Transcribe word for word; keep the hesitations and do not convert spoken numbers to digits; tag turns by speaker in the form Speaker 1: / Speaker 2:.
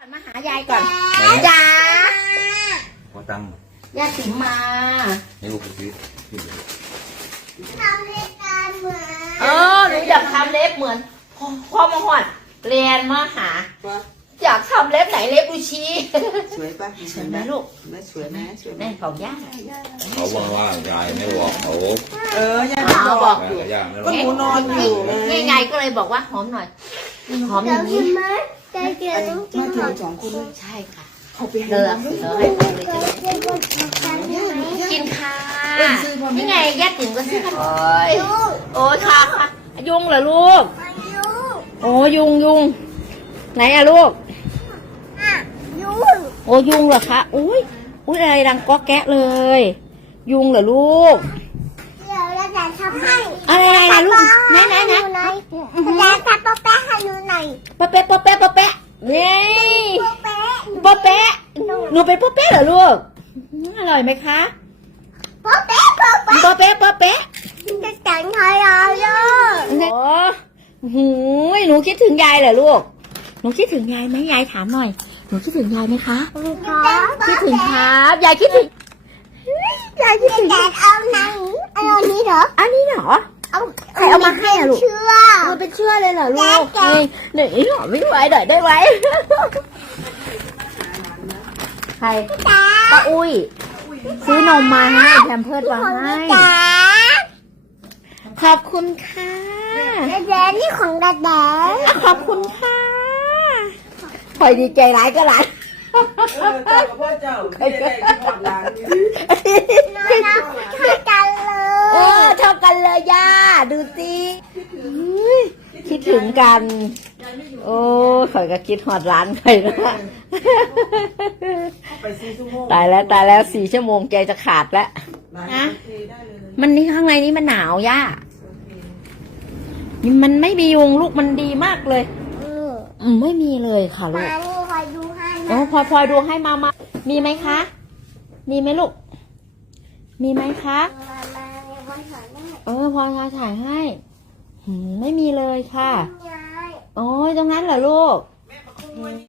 Speaker 1: มาหายายก่อนจ้า
Speaker 2: ขอตังค์
Speaker 1: ยายติ๋มมา
Speaker 2: ให้ลูกไปซื้อ
Speaker 3: ทำเล็บกันเหมือน
Speaker 1: เออหนูอยากทำเล็บเหมือนพ่อมาหอดเรียนมาหาอยากทำเล็บไหนเล็บดูชี
Speaker 4: สวยปะ
Speaker 1: สวยไหมลูก
Speaker 4: แม่สวยไหมสวยไหม
Speaker 1: แม่บอกย่า
Speaker 2: เขาบอกว่ายายไม่บอกเขา
Speaker 4: เออยาย
Speaker 1: เขาบอกอยู่
Speaker 4: ก็หนูนอนอยู่
Speaker 1: นี่ไงก็เลยบอกว่าหอมหน่อยหอมอย่างนี้
Speaker 3: ใจเกลียวต้องกินหอม
Speaker 4: สองคน
Speaker 1: ใช่ค่ะ
Speaker 4: เขาไปให้
Speaker 1: เลิกเลิกให้ฟังเลยจะกินค่ะนี่ไงย่าติ๋มก็ซื้อกันโอ้ยโอ้ค่ะค่ะยุงเหรอลูกโอ้ยุงยุงไหนอะลูก
Speaker 3: ยุง
Speaker 1: โอ้ยุงเหรอคะอุ้ยอุ้ยอะไรดังก๊อกแก๊ะเลยยุงเหรอลูก
Speaker 3: เดี๋ยวเราจะทำให้
Speaker 1: อะไรอะไรลูกไหนไหนไหน
Speaker 3: จะทำป๊อปแป๊ะให้หนูหน่อย
Speaker 1: ป๊อปแป๊ะป๊อปแป๊ะป๊อปแป๊ะนี่
Speaker 3: ป๊อปแป๊ะ
Speaker 1: ป๊อปแป๊ะหนูเป็นป๊อปแป๊ะเหรอลูกอร่อยไหมคะ
Speaker 3: ป๊อปแป๊ะป๊อปแป๊ะ
Speaker 1: ป๊อปแป๊ะป๊อปแป๊ะ
Speaker 3: จะแต่งให้เราเลย
Speaker 1: โอ้หูยหนูคิดถึงยายเหรอลูกหนูคิดถึงยายไหมยายถามหน่อยหนูคิดถึงยายไหมคะคิดถึงครับยายคิดถึงยายคิดถึง
Speaker 3: แต่เอาไหนเอาอันนี้เหรอ
Speaker 1: อันนี้เหรอ
Speaker 3: เอา
Speaker 1: ใครเอามาให้อะลูก
Speaker 3: เชื่อ
Speaker 1: มันเป็นเชื่อเลยเหรอลูกนี่เดี๋ยวหอมไม่ไหวเดี๋ยวได้ไหมใครป้าอุ้ยซื้อนมมาให้แพมเพิร์ดวางให้ขอบคุณค่ะ
Speaker 3: แดดนี่ของแดดแดด
Speaker 1: ขอบคุณค่ะคอยดีใจร้ายก็ร้าย
Speaker 4: เจ้ากับพ่อเจ้าใครได้ที่หอดหลัง
Speaker 3: น้อยนะเท่ากันเลย
Speaker 1: โอ้เท่ากันเลยย่าดูสิคิดถึงกันโอ้คอยก็คิดหอดร้านไปนะตายแล้วตายแล้วสี่ชั่วโมงใจจะขาดแล้วนะมันนี่ข้างในนี้มันหนาวย่ามันไม่มียุงลูกมันดีมากเลยอืมไม่มีเลยค่ะลูก
Speaker 3: มานี่คอยดูให้
Speaker 1: โอ้พลอยพลอยดูให้มามามีไหมคะมีไหมลูกมีไหมคะเออพลอยถ่ายให้ไม่มีเลยค่ะโอ้ยตรงนั้นเหรอลูก